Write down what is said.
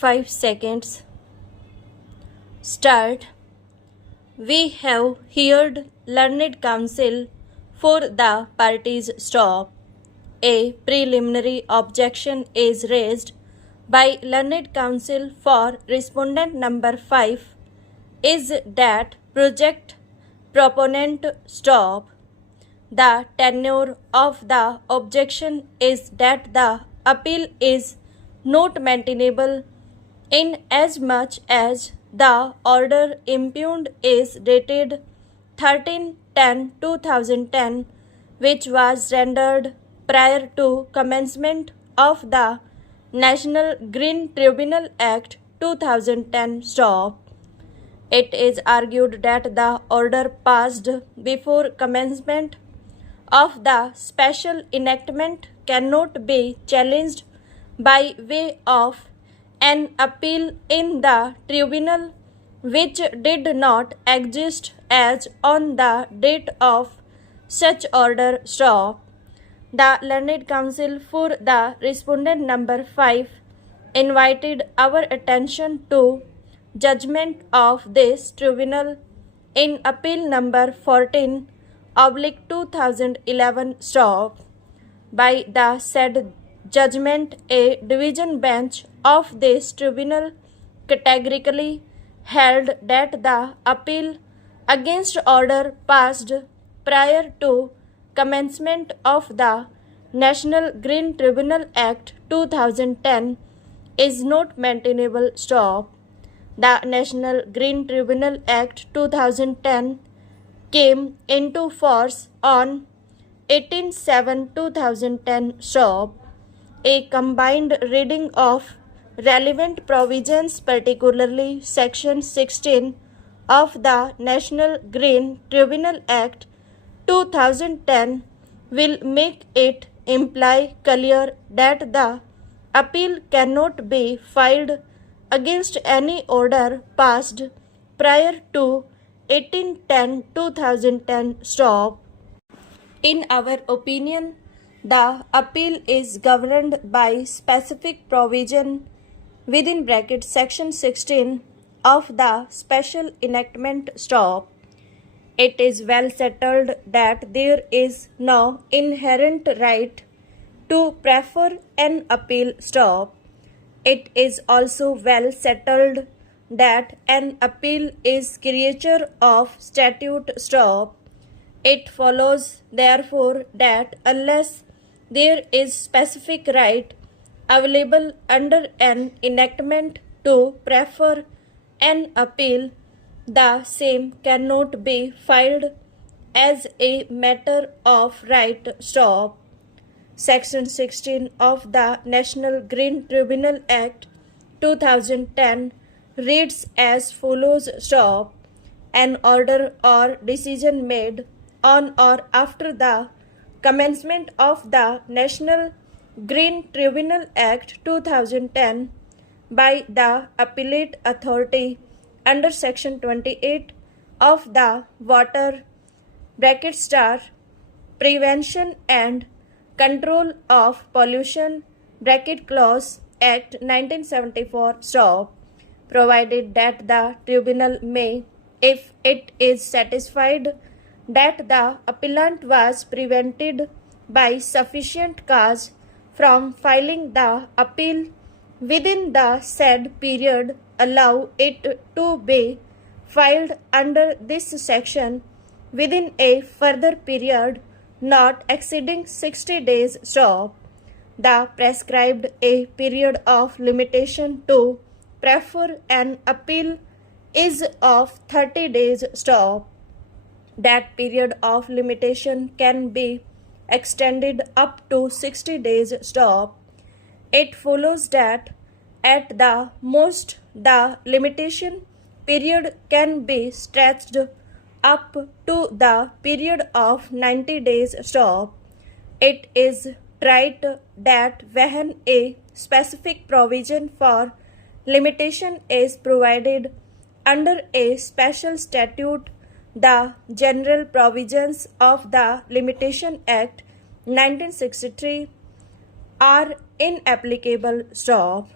5 seconds. Start. We have heard learned counsel for the parties stop. A preliminary objection is raised by learned counsel for respondent number 5 is that project proponent stop. The tenure of the objection is that the appeal is not maintainable in as much as the order impugned is dated 13/10/2010, which was rendered prior to commencement of the National Green Tribunal Act 2010 stop. It is argued that the order passed before commencement of the special enactment cannot be challenged by way of an appeal in the tribunal which did not exist as on the date of such order stop. The learned counsel for the respondent number 5 invited our attention to judgment of this tribunal in appeal number 14/2011 stop. By the said judgment, a division bench of this tribunal categorically held that the appeal against order passed prior to commencement of the National Green Tribunal Act 2010 is not maintainable stop. The National Green Tribunal Act 2010 came into force on 18/7/2010 stop. A combined reading of relevant provisions, particularly Section 16 of the National Green Tribunal Act 2010, will make it imply clear that the appeal cannot be filed against any order passed prior to 18/10/2010 stop. In our opinion, the appeal is governed by specific provision within Section 16 of the special enactment stop. It is well settled that there is no inherent right to prefer an appeal stop. It is also well settled that an appeal is creature of statute stop. It follows, therefore, that unless there is specific right available under an enactment to prefer an appeal, the same cannot be filed as a matter of right stop. Section 16 of the National Green Tribunal Act 2010 reads as follows stop. An order or decision made on or after the commencement of the National Green Tribunal Act 2010 by the appellate authority under Section 28 of the Water Prevention and Control of Pollution Clause Act 1974 stop, provided that the tribunal may, if it is satisfied that the appellant was prevented by sufficient cause from filing the appeal within the said period, allow it to be filed under this section within a further period not exceeding 60 days stop. The prescribed a period of limitation to prefer an appeal is of 30 days stop. That period of limitation can be extended up to 60 days stop. It follows that at the most the limitation period can be stretched up to the period of 90 days stop. It is right that when a specific provision for limitation is provided under a special statute, the general provisions of the Limitation Act 1963 are inapplicable stop.